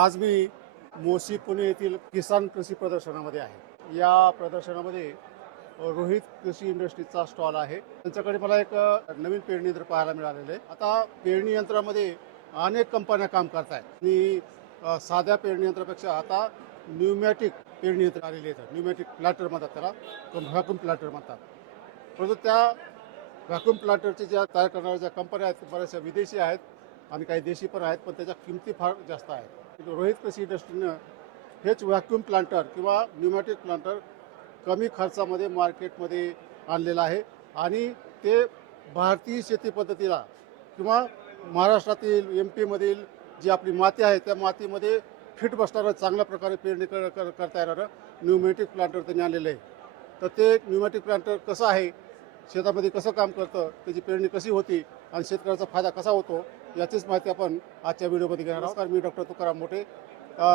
आज मी मोशी पुणे येथील किसान कृषी प्रदर्शनामध्ये आहे. या प्रदर्शनामध्ये रोहित कृषी इंडस्ट्रीजचा स्टॉल आहे. त्यांच्याकडे मला एक नवीन पेरणी यंत्र पाहायला मिळालेलं आहे. आता पेरणी यंत्रामध्ये अनेक कंपन्या काम करत आहेत आणि साध्या पेरणी यंत्रापेक्षा आता न्यूमॅटिक पेरणी यंत्र आलेली आहेत. न्यूमॅटिक प्लॅटर म्हणतात त्याला. व्हॅक्युम प्लॅटर म्हणतात. परंतु त्या व्हॅक्यूम प्लॅटरचे ज्या तयार करणाऱ्या ज्या कंपन्या आहेत बऱ्याचशा विदेशी आहेत. आणि काही देशी पण आहेत पण त्याच्या किमती फार जास्त आहेत. रोहित कृषी इंडस्ट्रीनं हेच व्हॅक्युम प्लांटर किंवा न्युमॅटिक प्लांटर कमी खर्चामध्ये मार्केटमध्ये आणलेलं आहे. आणि ते भारतीय शेती पद्धतीला किंवा महाराष्ट्रातील एम पीमधील जी आपली माती आहे त्या मातीमध्ये फिट बसणारं चांगल्या प्रकारे पेरणी कर करता येणारं न्युमॅटिक प्लांटर त्यांनी आणलेलं आहे. तर ते न्युमॅटिक प्लांटर कसं आहे शेतामध्ये कसं काम करतं त्याची पेरणी कशी होती आणि शेतकऱ्याचा फायदा कसा होतो याचीच माहिती आपण आजच्या व्हिडिओमध्ये घेणार आहोत. मी डॉक्टर तुकाराम मोठे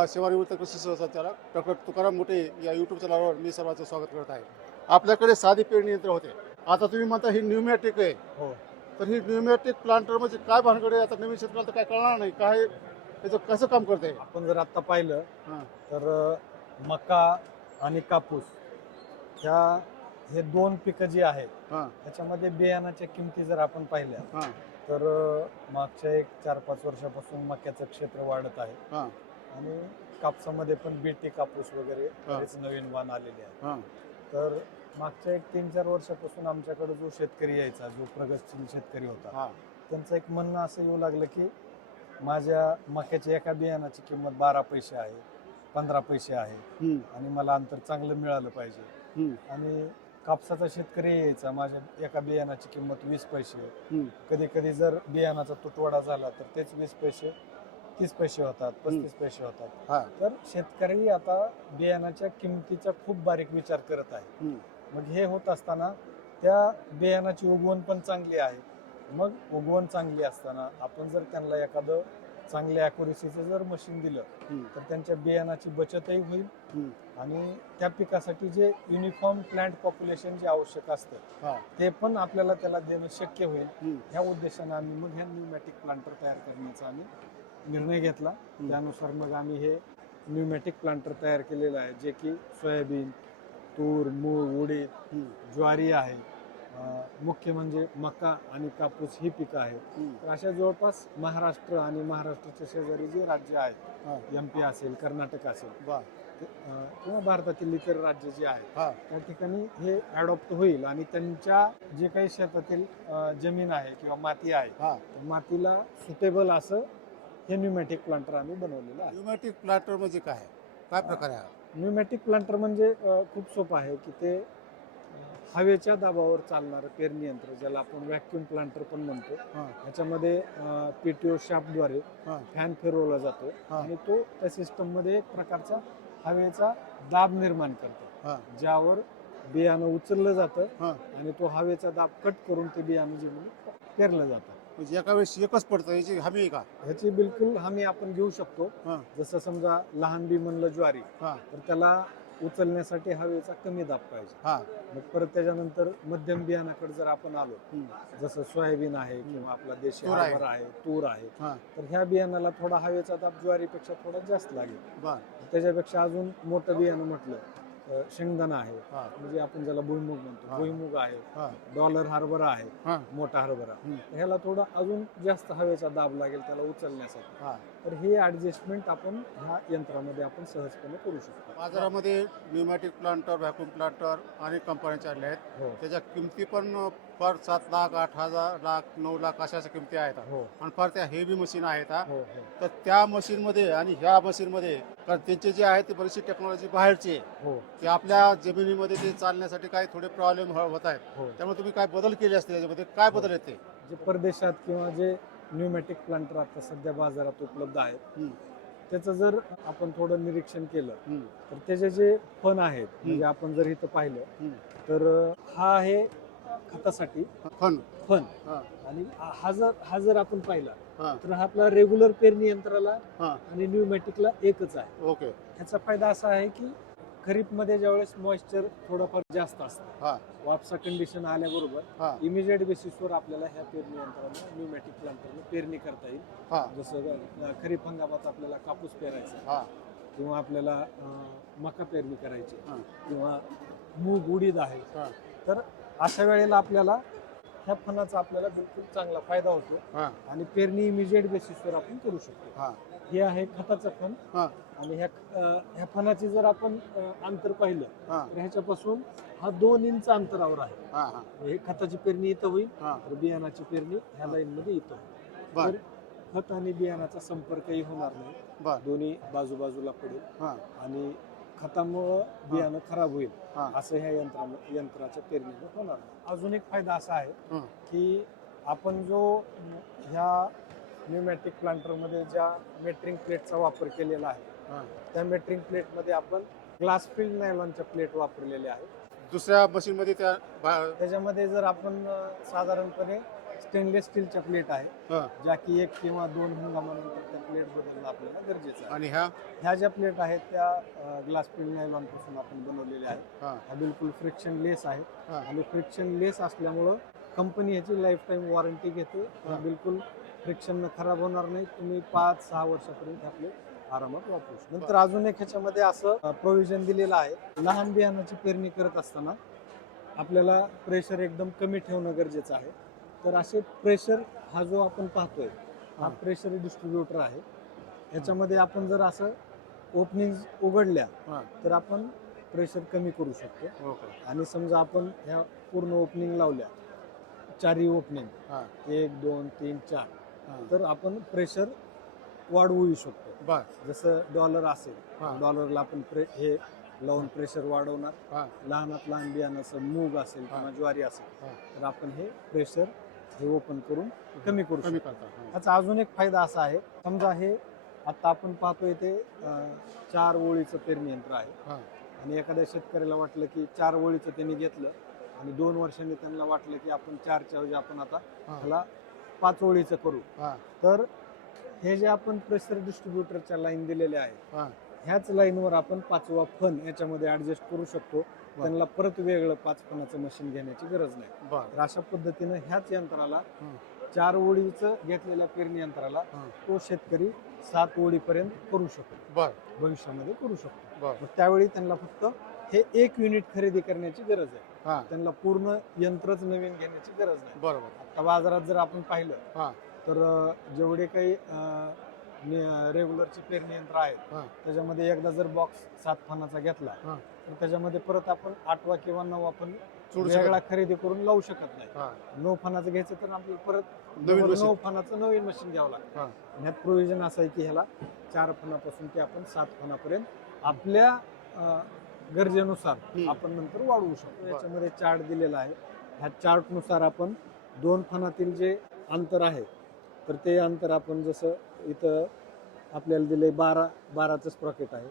सेवानिवृत्त कृषी सहसंचालक डॉक्टर तुकाराम मोठे या यूट्यूब चॅनलवर मी सर्वांचं स्वागत करत आहे. आपल्याकडे साधी पेरणी यंत्र होते. आता तुम्ही म्हणता ही न्यूमॅटिक आहे. हो. तर ही न्यूमॅटिक प्लांटर म्हणजे काय भानगडे आता नवीन शेतकऱ्याला तर काय कळणार नाही. काय त्याचं कसं काम करते आपण जर आता पाहिलं हां. तर मका आणि कापूस ह्या हे दोन पिकं जी आहेत हां. त्याच्यामध्ये बियाणाच्या किमती जर आपण पाहिल्या हां. तर मागच्या एक चार पाच वर्षापासून मक्याचं क्षेत्र वाढत आहे. हां. आणि कापसामध्ये पण बीटी कापूस वगैरे. बरेच नवीन वाण आलेले आहे हां. तर मागच्या एक तीन चार वर्षापासून आमच्याकडे जो शेतकरी यायचा जो प्रगतशील शेतकरी होता हां. त्यांचं एक म्हणणं असं येऊ लागलं की माझ्या मक्याच्या एका बियाणाची किंमत बारा पैसे आहे पंधरा पैसे आहे हम्म, आणि मला अंतर चांगलं मिळालं पाहिजे. हम्म, आणि कापसाचा शेतकरी यायचा माझ्या एका बियाणाची किंमत वीस पैसे. कधी कधी जर बियाणाचा तुटवडा झाला तर तेच वीस पैसे तीस पैसे होतात पस्तीस पैसे होतात. हां. तर शेतकरी आता बियाणाच्या किमतीचा खूप बारीक विचार करत आहे. मग हे होत असताना त्या बियाणाची उगवण पण चांगली आहे. मग उगवण चांगली असताना आपण जर त्यांना एखादं चांगल्या अॅक्युरेसीचं जर मशीन दिलं. तर त्यांच्या बियाणाची बचतही होईल. आणि त्या पिकासाठी जे युनिफॉर्म प्लांट पॉप्युलेशन जे आवश्यक असतं हां ते पण आपल्याला त्याला देणं शक्य होईल. ह्या उद्देशाने आम्ही मग ह्या न्यूमॅटिक प्लांटर तयार करण्याचा आम्ही निर्णय घेतला. त्यानुसार मग आम्ही हे न्यूमॅटिक प्लांटर तयार केलेलं आहे जे की सोयाबीन तूर मूग उडीद. ज्वारी आहे मुख्य म्हणजे मका आणि कापूस ही पिकं आहेत. तर अशा जवळपास महाराष्ट्र आणि महाराष्ट्राच्या शेजारी जे राज्य आहेत एम पी असेल कर्नाटक असेल किंवा भारतातील इतर राज्य जे आहेत हां. त्या ठिकाणी हे ॲडॉप्ट होईल आणि त्यांच्या जे काही शेतातील जमीन आहे किंवा माती आहे हां. मातीला सुटेबल असं हे न्यूमॅटिक प्लांटर आम्ही बनवलेलं आहे. न्यूमॅटिक प्लांटर म्हणजे काय? काय प्रकार आहे हा? न्यूमॅटिक प्लांटर म्हणजे खूप सोपं आहे की ते हवेच्या दाबावर चालणारं पेरणी यंत्र ज्याला आपण व्हॅक्युम प्लांटर पण म्हणतो. हां. ह्याच्यामध्ये पीटीओ शाफ्टद्वारे फॅन फिरवला जातो हां. आणि तो त्या सिस्टममध्ये एक प्रकारचा हवेचा दाब निर्माण करतो. हां. ज्यावर बियाणं उचललं जातं हां. आणि तो हवेचा दाब कट करून ते बियाणं जमिनीत पेरलं जातं. म्हणजे एका वेळेस एकच पडतं याची हमी आहे का? ह्याची बिलकुल हमी आपण घेऊ शकतो. जसं समजा लहान बी म्हणलं ज्वारी तर त्याला उचलण्यासाठी हवेचा कमी दाब पाहिजे. हां. मग परत त्याच्यानंतर मध्यम बियाणाकडे जर आपण आलो. जसं सोयाबीन आहे किंवा आपला देशी तूर आहे. हरभरा आहे. तूर आहे हां. तर ह्या बियाणाला थोडा हवेचा दाब ज्वारीपेक्षा थोडा जास्त लागेल. बर. त्याच्यापेक्षा अजून मोठं बियाणं म्हटलं अं, शेंगदाणा आहे. हां. म्हणजे आपण ज्याला भुईमुग म्हणतो. हा. भुईमुग आहे हां. डॉलर हरभरा आहे हां. मोठा हरभरा. हम्म. ह्याला थोडा अजून जास्त हवेचा दाब लागेल त्याला उचलण्यासाठी. हां. तर हे ऍडजस्टमेंट आपण ह्या यंत्रामध्ये आपण सहजपणे करू शकतो. बाजारामध्ये न्यूमॅटिक प्लांटर व्हॅक्यूम प्लांटर अनेक कंपन्यांचे आले आहेत. हो. त्याच्या किमती पण फार सात लाख आठ हजार लाख नऊ लाख अशा अशा किमती आहेत. हो. आणि फार त्या हेवी मशीन आहेत हा. हो हो. तर त्या मशीनमध्ये आणि ह्या मशीनमध्ये कारण त्यांचे जे आहे ते बरीचशी टेक्नॉलॉजी बाहेरची. आहे हो. ते आपल्या जमिनीमध्ये ते चालण्यासाठी काही थोडे प्रॉब्लेम होत आहेत. हो. त्यामुळे तुम्ही काय बदल केले असतील त्याच्यामध्ये काय बदल येते जे परदेशात किंवा जे न्यूमॅटिक प्लांटर आता सध्या बाजारात उपलब्ध आहेत. त्याचं जर आपण थोडं निरीक्षण केलं तर त्याचे जे फन आहेत म्हणजे आपण जर इथं पाहिलं. तर हा आहे खतासाठी फन फन आणि हा जर हा जर आपण पाहिला तर हा आपला रेग्युलर पेरणी यंत्राला हां. आणि न्यूमॅटिकला एकच आहे. ओके. ह्याचा फायदा असा आहे की खरीपमध्ये ज्यावेळेस मॉइश्चर थोडंफार जास्त असतं हा. वापसा कंडिशन आल्याबरोबर हा. इमिजिएट बेसिसवर आपल्याला ह्या पेरणी यंत्रानं न्यूमॅटिक प्लांटरनं पेरणी करता येईल. हा. जसं अं, खरीप हंगामात आपल्याला कापूस पेरायचा हा. किंवा आपल्याला अं, मका पेरणी करायची हा. किंवा मूग उडीद आहे. हा. तर अशा वेळेला आपल्याला ह्या फणाचा आपल्याला बिलकुल चांगला फायदा होतो हा. आणि पेरणी इमिजिएट बेसिसवर आपण करू शकतो. हा. हे आहे खताचं फण. हा. आणि ह्या अं, ह्या फणाचे जर आपण अं, अंतर पाहिलं हा. तर ह्याच्यापासून हा दोन इंच अंतरावर आहे. हा हा. हे खताची पेरणी इथं होईल हा. तर बियाणाची पेरणी ह्या लाईन मध्ये इथं होईल. बर. तर खत आणि बियाणाचा संपर्कही होणार नाही. बर. दोन्ही बाजूबाजूला पडेल. हा. आणि खतामुळं बियाणं खराब होईल हा. असं ह्या यंत्रा यंत्राच्या पेरणीनं होणार नाही. अजून एक फायदा असा आहे हं. की आपण जो अं, ह्या न्यूमॅटिक प्लांटरमध्ये ज्या मेट्रिंग प्लेटचा वापर केलेला आहे त्या मेट्रिंग प्लेटमध्ये आपण ग्लास फिल्ड नायलॉनच्या प्लेट वापरलेल्या आहेत. दुसऱ्या मशीन मध्ये त्या बा- त्याच्यामध्ये जर आपण अं, साधारणपणे स्टेनलेस स्टीलच्या प्लेट आहे हा. ज्या की एक किंवा दोन हंगामानंतर त्या प्लेट बदलणं आपल्याला गरजेचं आहे. आणि ह्या? ह्या ज्या प्लेट आहेत त्या ग्लास फिल्ड नायलॉनपासून आपण बनवलेल्या आहेत. हा. ह्या बिलकुल फ्रिक्शन लेस आहेत. हा. आणि फ्रिक्शन लेस असल्यामुळं कंपनी ह्याची लाईफ टाईम वॉरंटी घेते. हा. बिलकुल फ्रिक्शन खराब होणार नाही. तुम्ही पाच सहा वर्षापर्यंत आपले आरामात वापरू नंतर अजून एक ह्याच्यामध्ये असं प्रोव्हिजन दिलेलं आहे. लहान बियाणाची पेरणी करत असताना आपल्याला प्रेशर एकदम कमी ठेवणं गरजेचं आहे. तर असे प्रेशर हा जो आपण पाहतोय हा. प्रेशर डिस्ट्रीब्युटर आहे. ह्याच्यामध्ये आपण जर असं ओपनिंग उघडल्या तर आपण प्रेशर कमी करू शकतो. आणि समजा आपण ह्या पूर्ण ओपनिंग लावल्या चारही ओपनिंग एक दोन तीन चार. तर आपण प्रेशर वाढवू शकतो. बर. जसं डॉलर असेल डॉलरला आपण प्रे हे लावून प्रेशर वाढवणार. हा. लहानात लहान बियाणाचं मूग असेल. किंवा ज्वारी असेल हा. तर आपण हे प्रेशर हे ओपन करून कमी करू कमी शकतो. करता हा. ह्याचा अजून एक फायदा असा आहे समजा हे आता आपण पाहतोय ते अं, चार ओळीचं पेरणी यंत्र आहे. हा. आणि एखाद्या शेतकऱ्याला वाटलं की चार ओळीचं त्यांनी घेतलं आणि दोन वर्षांनी त्यांना वाटलं की आपण चारच्या ऐवजी आपण आता हा. ह्याला पाच ओळीचं करू. हा. तर हे जे आपण प्रेशर डिस्ट्रीब्युटरच्या लाईन दिलेल्या आहेत हा. ह्याच लाईनवर आपण पाचवा फन याच्यामध्ये ऍडजस्ट करू शकतो. त्यांना परत वेगळं पाच फनाचं मशीन घेण्याची गरज नाही. बर. तर अशा पद्धतीनं ह्याच यंत्राला हं. चार ओळीचं घेतलेल्या पेरणी यंत्राला हं. तो शेतकरी सात ओळीपर्यंत करू शकतो. बर. भविष्यामध्ये करू शकतो. बर. मग त्यावेळी त्यांना फक्त हे एक युनिट खरेदी करण्याची गरज आहे. हा. त्यांना पूर्ण यंत्रच नवीन घेण्याची गरज नाही. बरोबर. आता बाजारात जर आपण पाहिलं हा. तर अं, जेवढे काही रेग्युलरची पेरणी यंत्र आहेत हा. त्याच्यामध्ये एकदा जर बॉक्स सात फणाचा घेतला हा. तर त्याच्यामध्ये परत आपण आठवा किंवा नववा पण सोडू वेगळा खरेदी करून लावू शकत नाही. हा. नऊ फणाचं घ्यायचं तर आपल्याला परत नवीन डबल machine. नऊ फणाचं नवीन मशीन घ्यावं लागतं. हा. ह्यात प्रोव्हिजन असं आहे की ह्याला चार फणापासून ते आपण सात फणापर्यंत आपल्या अं, गरजेनुसार. आपण नंतर वाढवू शकतो. याच्यामध्ये चार्ट दिलेला आहे. ह्या चार्टनुसार आपण दोन फणातील जे अंतर आहे तर ते अंतर आपण जसं इथं आपल्याला दिले बारा बाराचं स्प्रॉकेट आहे.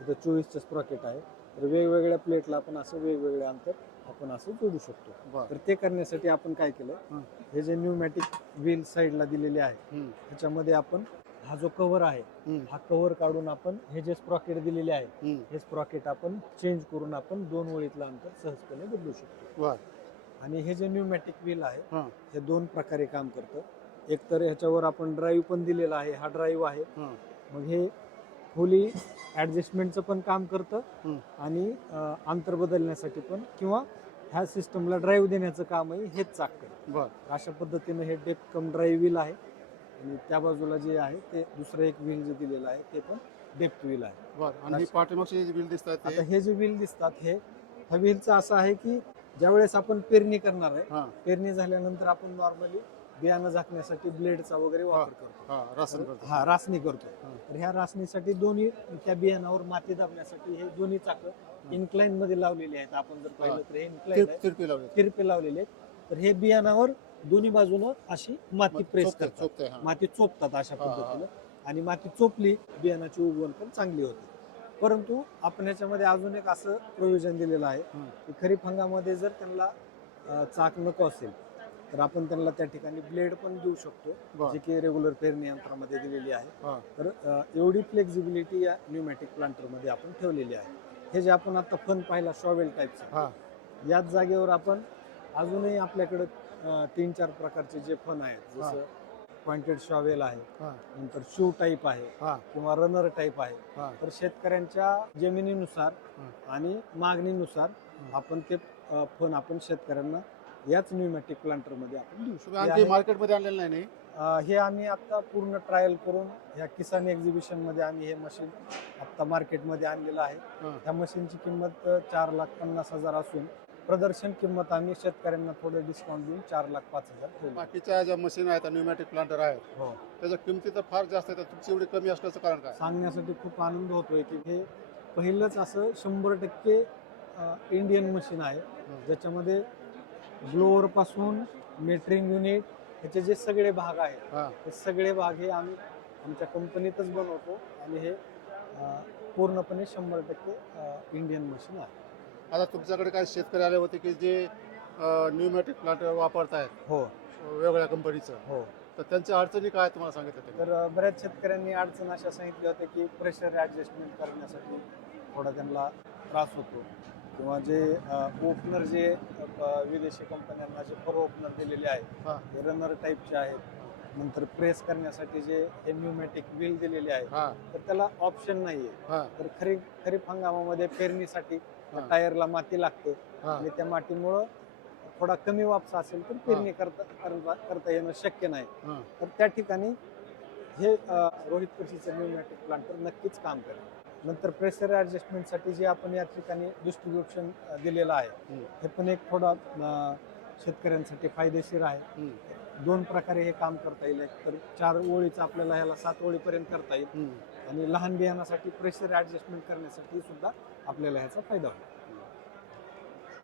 इथं चोवीसचं स्प्रॉकेट आहे. तर वेगवेगळ्या प्लेटला आपण असं वेगवेगळे अंतर आपण असं जोडू शकतो. तर ते करण्यासाठी आपण काय केलं हं. जे न्यूमॅटिक व्हील साईडला दिलेले आहे हम्म ह्याच्यामध्ये आपण हा जो कव्हर आहे हा कव्हर काढून आपण हे जे स्प्रॉकेट दिलेले आहे हे स्प्रॉकेट आपण चेंज करून आपण दोन ओळीतलं अंतर सहजपणे बदलू शकतो. आणि हे जे न्यूमॅटिक व्हील आहे हा. दोन प्रकारे काम करतं. एक तर ह्याच्यावर आपण ड्राईव्ह पण दिलेला आहे हा ड्राईव्ह आहे. मग हे खोली ऍडजस्टमेंटचं पण काम करतं. आणि अंतर बदलण्यासाठी पण किंवा ह्या सिस्टमला ड्राईव्ह देण्याचं कामही हेच चाक करतं. अशा पद्धतीनं हे डेप कम ड्राईव्ह व्हील आहे. आणि त्या बाजूला जे आहे ते दुसरं एक व्हील जे दिलेलं आहे ते पण डेप्थ व्हील आहे. बर आणि ही पाठीमागचे जे बिल दिसतात आता ते हे जे व्हील दिसतात हे ह्या व्हीलचं असं आहे की ज्यावेळेस आपण पेरणी करणार आहे हा. पेरणी झाल्यानंतर आपण नॉर्मली बियाणं झाकण्यासाठी ब्लेडचा वगैरे वापर करतो. हा रासन करतो. हा रासणी करतो. हा. तर ह्या रासणीसाठी दोन्ही त्या बियाणावर माती दाबण्यासाठी हे दोन्ही चाकं इन्क्लाइनमध्ये लावलेली आहेत. आपण जर पाहिलं तर हे इन्क्लाइन तिर- तिरपी लावले तिरपे लावलेले आहेत. तर हे बियाणावर दोन्ही बाजूनं अशी माती प्रेस चोपते- करतात. चोपते, हा. माती चोपतात अशा हा, हा. पद्धतीनं. आणि माती चोपली बियाणाची उगवण पण चांगली होते. परंतु आपण याच्यामध्ये अजून एक असं प्रोव्हिजन दिलेलं आहे. की खरीप हंगामध्ये जर त्यांना अं, चाक नको असेल तर आपण त्यांना त्या ठिकाणी ब्लेड पण देऊ शकतो बर. जी की रेग्युलर पेरणी यंत्रामध्ये दिलेली आहे. हा. तर अं, एवढी फ्लेक्झिबिलिटी या न्यूमॅटिक प्लांटरमध्ये आपण ठेवलेली आहे. हे जे आपण आता फन पाहिला शॉवेल टाईपचा हा. याच जागेवर आपण अजूनही आपल्याकडे तीन चार प्रकारचे जे फन आहेत. जसं पॉइंटेड शॉवेल आहे नंतर शू टाईप आहे किंवा रनर टाईप आहे तर शेतकऱ्यांच्या जमिनीनुसार. आणि मागणीनुसार. आपण ते फोन आपण शेतकऱ्यांना याच न्यूमॅटिक प्लांटरमध्ये आपण देऊ शकतो हे मार्केटमध्ये आणलेलं नाही हे आम्ही आता पूर्ण ट्रायल करून ह्या किसान एक्झिबिशनमध्ये आम्ही हे मशीन आता मार्केटमध्ये आणलेलं आहे. ह्या मशीनची किंमत चार लाख पन्नास हजार असून प्रदर्शन किंमत आम्ही शेतकऱ्यांना थोडं डिस्काउंट देऊन चार लाख पाच हजार ठेवली. बाकीच्या ज्या मशीन आहेत न्यूमॅटिक प्लांटर आहेत हो. त्याच्या किमती तर फार जास्त आहेत तुमची एवढी कमी असण्याचं कारण काय? सांगण्यासाठी खूप आनंद होतोय की हे पहिलंच असं शंभर टक्के इंडियन मशीन आहे. ज्याच्यामध्ये ब्लोअरपासून मेटरिंग युनिट ह्याचे जे सगळे भाग आहेत हा. हे सगळे भाग हे आम्ही आमच्या कंपनीतच बनवतो आणि हे अं, पूर्णपणे शंभर टक्के इंडियन मशीन आहे. आता तुमच्याकडे काही शेतकरी आले होते की जे न्यूमॅटिक प्लांटर वापरतायत. हो. वेगवेगळ्या कंपनीचं हो. तर त्यांच्या अडचणी काय तुम्हाला सांगितलं त्यांनी? तर अं, बऱ्याच शेतकऱ्यांनी अडचण अशा सांगितल्या होत्या की प्रेशर ॲडजस्टमेंट करण्यासाठी थोडा त्यांना त्रास होतो. किंवा जे ओपनर जे अं, विदेशी कंपन्यांना जे फर ओपनर दिलेले आहेत हा. हे रनर टाईपचे आहेत. नंतर प्रेस करण्यासाठी जे हे न्यूमॅटिक व्हील दिलेले आहे हा. तर त्याला ऑप्शन नाहीये. हा. तर खरीप खरीप हंगामामध्ये पेरणीसाठी. टायरला माती लागते. आणि त्या मातीमुळं थोडा कमी वापसा असेल तर पेरणी करता करता येणं शक्य नाही. तर त्या ठिकाणी हे रोहित कृषीचं न्यूमॅटिक प्लांटर नक्कीच काम करेल. नंतर प्रेशर ॲडजस्टमेंटसाठी जे आपण या ठिकाणी डिस्ट्रीब्युशन दिलेलं आहे. हे पण एक थोडा शेतकऱ्यांसाठी फायदेशीर आहे. दोन प्रकारे हे काम करता येईल. एक तर चार ओळीचं आपल्याला ह्याला सात ओळीपर्यंत करता येईल. आणि लहान बियाणासाठी प्रेशर ॲडजस्टमेंट करण्यासाठी सुद्धा आपल्याला ह्याचा फायदा होईल.